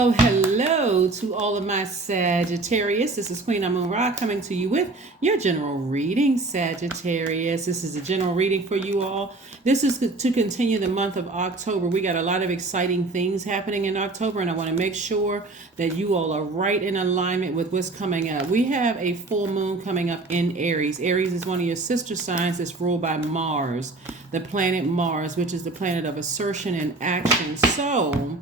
Hello to all of my Sagittarius. This is Queen Amun Ra coming to you with your general reading, Sagittarius. This is a general reading for you all. This is to continue the month of October. We got a lot of exciting things happening in October, and I want to make sure that you all are right in alignment with what's coming up. We have a full moon coming up in Aries. Aries is one of your sister signs that's ruled by Mars, the planet Mars, which is the planet of assertion and action. So,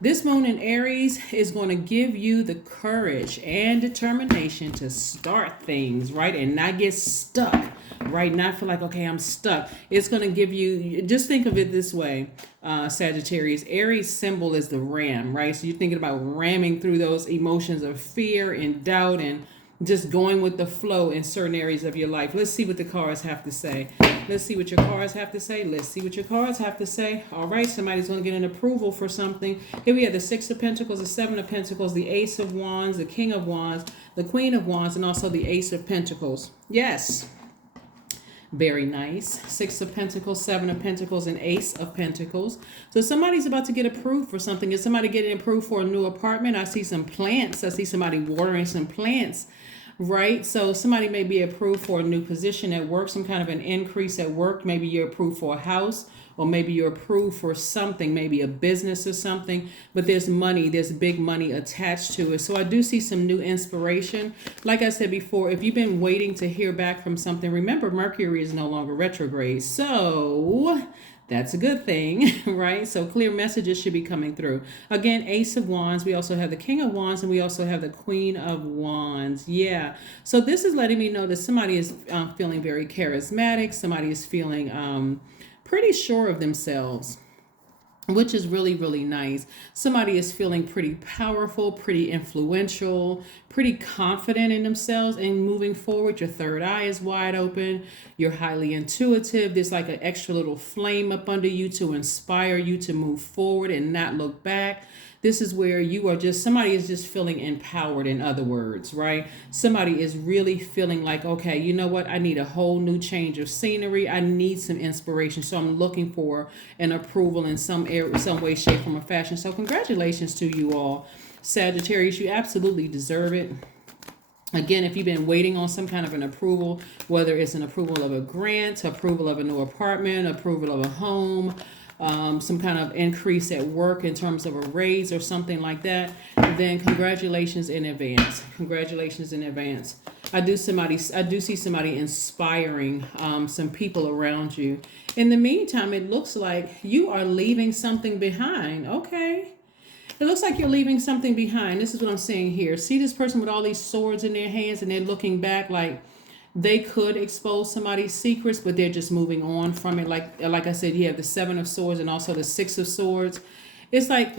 this moon in Aries is going to give you the courage and determination to start things, right? And not get stuck, right? Not feel like, okay, I'm stuck. It's going to give you, just think of it this way, Sagittarius. Aries symbol is the ram, right? So you're thinking about ramming through those emotions of fear and doubt and just going with the flow in certain areas of your life. Let's see what the cards have to say. Let's see what your cards have to say. Let's see what your cards have to say. All right, somebody's going to get an approval for something. Here we have the Six of Pentacles, the Seven of Pentacles, the Ace of Wands, the King of Wands, the Queen of Wands, and also the Ace of Pentacles. Yes. Very nice. Six of Pentacles, Seven of Pentacles, and Ace of Pentacles. So somebody's about to get approved for something. Is somebody getting approved for a new apartment? I see some plants. I see somebody watering some plants, right? So somebody may be approved for a new position at work, some kind of an increase at work. Maybe you're approved for a house, or maybe you're approved for something, maybe a business or something, but there's money, there's big money attached to it. So I do see some new inspiration. Like I said before, if you've been waiting to hear back from something, remember Mercury is no longer retrograde. So that's a good thing, right? So clear messages should be coming through. Again, Ace of Wands. We also have the King of Wands, and we also have the Queen of Wands. Yeah. So this is letting me know that somebody is feeling very charismatic. Somebody is feeling pretty sure of themselves, which is really, really nice. Somebody is feeling pretty powerful, pretty influential, pretty confident in themselves and moving forward. Your third eye is wide open. You're highly intuitive. There's like an extra little flame up under you to inspire you to move forward and not look back. This is where you are just, somebody is just feeling empowered, in other words, right? Somebody is really feeling like, okay, you know what? I need a whole new change of scenery. I need some inspiration. So I'm looking for an approval in some area, some way, shape, form, or fashion. So congratulations to you all, Sagittarius. You absolutely deserve it. Again, if you've been waiting on some kind of an approval, whether it's an approval of a grant, approval of a new apartment, approval of a home, some kind of increase at work in terms of a raise or something like that, then congratulations in advance. Congratulations in advance. I do see somebody inspiring some people around you. In the meantime, it looks like you are leaving something behind. Okay. It looks like you're leaving something behind. This is what I'm saying here. See this person with all these swords in their hands, and they're looking back like they could expose somebody's secrets, but they're just moving on from it. Like I said, you have the Seven of Swords and also the Six of Swords. It's like,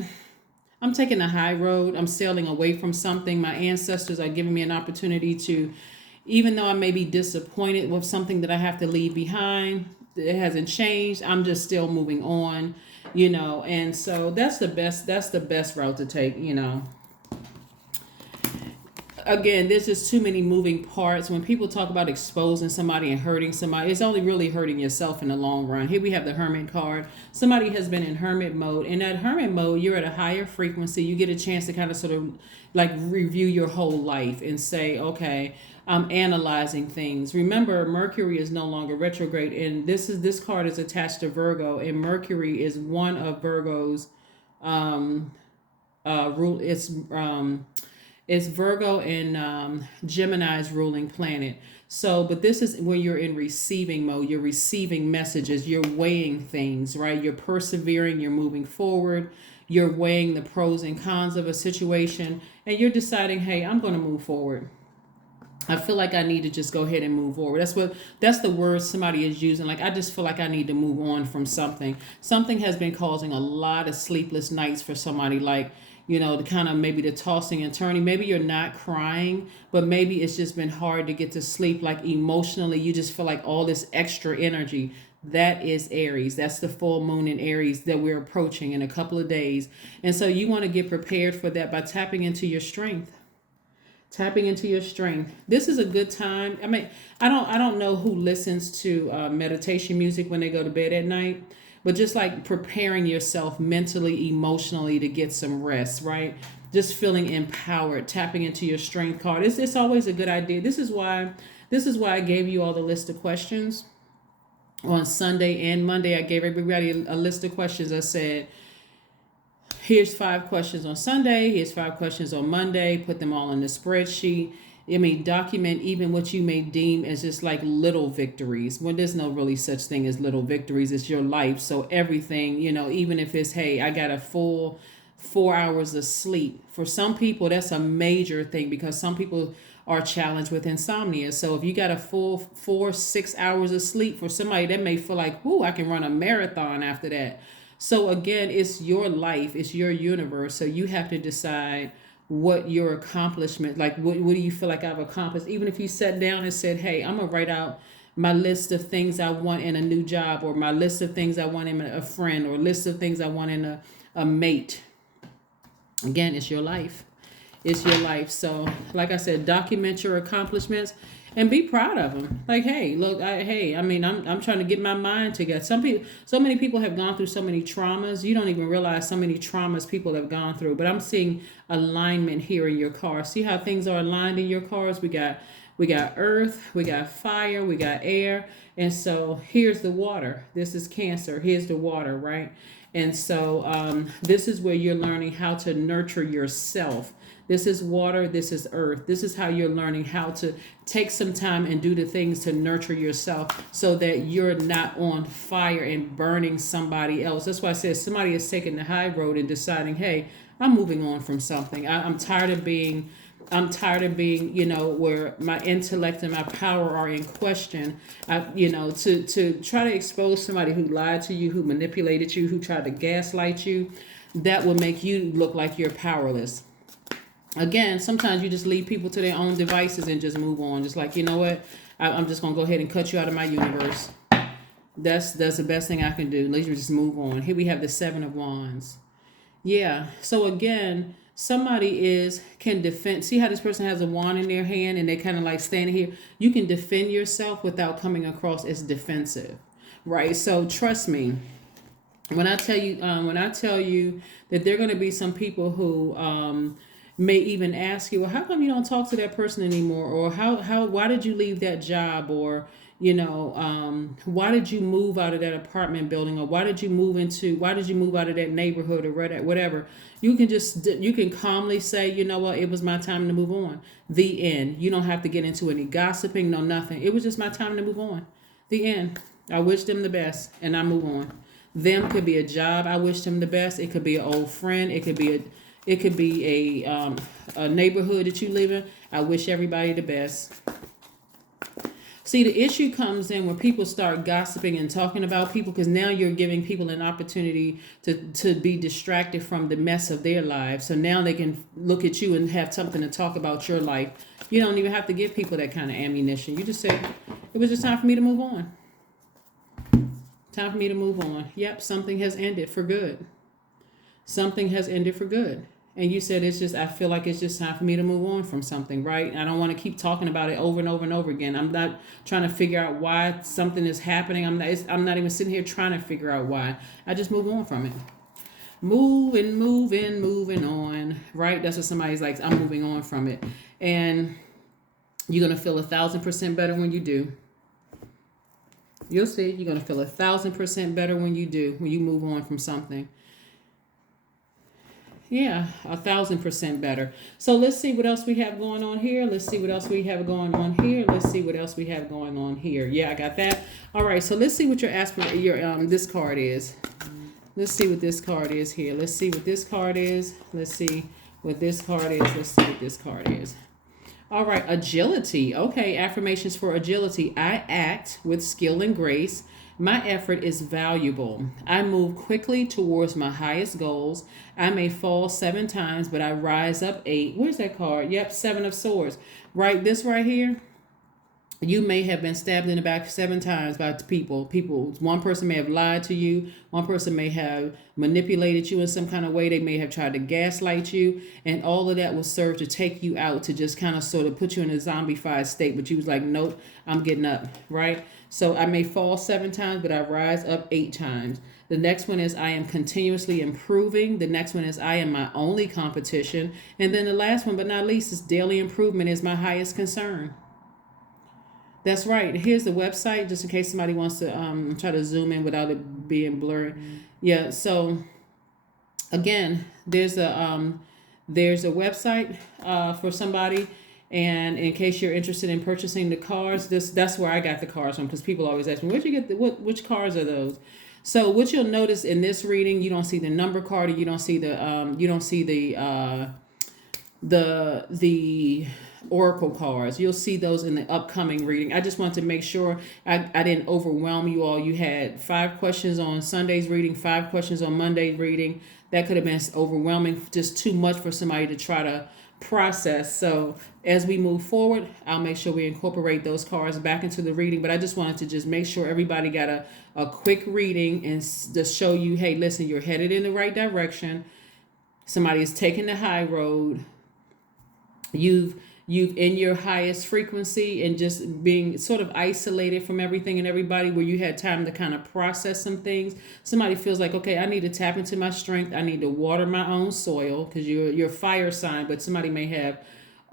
I'm taking a high road. I'm sailing away from something. My ancestors are giving me an opportunity to, even though I may be disappointed with something that I have to leave behind, it hasn't changed. I'm just still moving on, and so that's the best route to take, Again, there's just too many moving parts. When people talk about exposing somebody and hurting somebody, it's only really hurting yourself in the long run. Here we have the Hermit card. Somebody has been in Hermit mode. In that Hermit mode, you're at a higher frequency. You get a chance to kind of sort of like review your whole life and say, okay, I'm analyzing things. Remember, Mercury is no longer retrograde, and this card is attached to Virgo, and Mercury is one of Virgo's rule. It's Virgo and Gemini's ruling planet. So, but this is when you're in receiving mode. You're receiving messages. You're weighing things, right? You're persevering. You're moving forward. You're weighing the pros and cons of a situation. And you're deciding, hey, I'm going to move forward. I feel like I need to just go ahead and move forward. That's the word somebody is using. Like, I just feel like I need to move on from something. Something has been causing a lot of sleepless nights for somebody. Like, the kind of maybe the tossing and turning. Maybe you're not crying, but maybe it's just been hard to get to sleep. Like emotionally, you just feel like all this extra energy. That is Aries. That's the full moon in Aries that we're approaching in a couple of days. And so you want to get prepared for that by tapping into your strength. Tapping into your strength. This is a good time. I mean, I don't know who listens to meditation music when they go to bed at night, but just like preparing yourself mentally, emotionally to get some rest, right? Just feeling empowered, tapping into your strength card. It's always a good idea. This is why I gave you all the list of questions on Sunday and Monday. I gave everybody a list of questions. I said, here's 5 questions on Sunday, here's 5 questions on Monday, put them all in the spreadsheet. I mean, document even what you may deem as just like little victories. When there's no really such thing as little victories, it's your life. So everything, even if it's, hey, I got a full 4 hours of sleep. For some people, that's a major thing because some people are challenged with insomnia. So if you got a full 4-6 hours of sleep, for somebody that may feel like, whoo, I can run a marathon after that. So again, it's your life, it's your universe. So you have to decide what your accomplishment, like what do you feel like I've accomplished? Even if you sat down and said, hey, I'm gonna write out my list of things I want in a new job, or my list of things I want in a friend, or list of things I want in a mate. Again, it's your life. It's your life. So like I said, document your accomplishments and be proud of them. Like, hey, look, I'm trying to get my mind together. So many people have gone through so many traumas. You don't even realize so many traumas people have gone through. But I'm seeing alignment here in your car. See how things are aligned in your cars? We got earth, we got fire, we got air. And so here's the water. This is Cancer. Here's the water, right? And so this is where you're learning how to nurture yourself. This is water, this is earth. This is how you're learning how to take some time and do the things to nurture yourself so that you're not on fire and burning somebody else. That's why I said somebody is taking the high road and deciding, hey, I'm moving on from something. I'm tired of being, where my intellect and my power are in question. To try to expose somebody who lied to you, who manipulated you, who tried to gaslight you, that will make you look like you're powerless. Again, sometimes you just leave people to their own devices and just move on. Just like, you know what? I'm just going to go ahead and cut you out of my universe. That's the best thing I can do. Let you just move on. Here we have the 7 of Wands. Yeah. So again, somebody can defend. See how this person has a wand in their hand and they kind of like standing here. You can defend yourself without coming across as defensive, right? So trust me. When I tell you that there are going to be some people who may even ask you, well, how come you don't talk to that person anymore? Or why did you leave that job? Or, why did you move out of that apartment building? Or why did you move out of that neighborhood or whatever? You can calmly say, you know what, it was my time to move on. The end. You don't have to get into any gossiping, no nothing. It was just my time to move on. The end. I wish them the best and I move on. Them could be a job. I wish them the best. It could be an old friend. It could be a neighborhood that you live in. I wish everybody the best. See, the issue comes in when people start gossiping and talking about people, because now you're giving people an opportunity to be distracted from the mess of their lives. So now they can look at you and have something to talk about your life. You don't even have to give people that kind of ammunition. You just say, it was just time for me to move on. Time for me to move on. Yep, something has ended for good. Something has ended for good. And you said, I feel like it's just time for me to move on from something, right? I don't want to keep talking about it over and over and over again. I'm not trying to figure out why something is happening. I'm not even sitting here trying to figure out why. I just move on from it. Moving on, right? That's what somebody's like, I'm moving on from it. And you're going to feel 1,000% better when you do. You'll see, you're going to feel 1,000% better when you move on from something. Yeah, 1,000% better. So let's see what else we have going on here. Let's see what else we have going on here. Let's see what else we have going on here. Yeah, I got that. All right, so let's see what this card is. Let's see what this card is here. Let's see what this card is. Let's see what this card is. Let's see what this card is. All right, agility. Okay, affirmations for agility. I act with skill and grace. My effort is valuable. I move quickly towards my highest goals. I may fall 7 times, but I rise up 8. Where's that card? Yep, 7 of Swords. Right, this right here. You may have been stabbed in the back 7 times by people. One person may have lied to you. One person may have manipulated you in some kind of way. They may have tried to gaslight you. And all of that will serve to take you out, to just kind of sort of put you in a zombified state. But you was like, nope, I'm getting up, right? So I may fall 7 times, but I rise up 8 times. The next one is I am continuously improving. The next one is I am my only competition. And then the last one, but not least, is daily improvement is my highest concern. That's right. Here's the website, just in case somebody wants to try to zoom in without it being blurry. Yeah. So again, there's a website for somebody, and in case you're interested in purchasing the cars, that's where I got the cars from, because people always ask me, where'd you get which cars are those? So what you'll notice in this reading, you don't see the number card, or you don't see the oracle cards. You'll see those in the upcoming reading. I just want to make sure I didn't overwhelm you all. You had 5 questions on Sunday's reading, 5 questions on Monday's reading. That could have been overwhelming, just too much for somebody to try to process. So as we move forward, I'll make sure we incorporate those cards back into the reading. But I just wanted to just make sure everybody got a quick reading and just show you, hey, listen, you're headed in the right direction. Somebody is taking the high road. You've in your highest frequency, and just being sort of isolated from everything and everybody, where you had time to kind of process some things. Somebody feels like, okay, I need to tap into my strength. I need to water my own soil, because you're fire sign, but somebody may have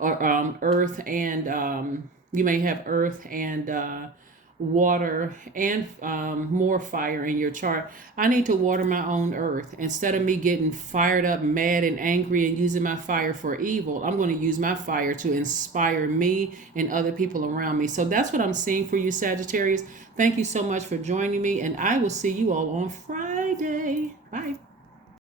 earth, and you may have earth and water and more fire in your chart. I need to water my own earth. Instead of me getting fired up, mad and angry and using my fire for evil, I'm going to use my fire to inspire me and other people around me. So that's what I'm seeing for you, Sagittarius. Thank you so much for joining me, and I will see you all on Friday. Bye.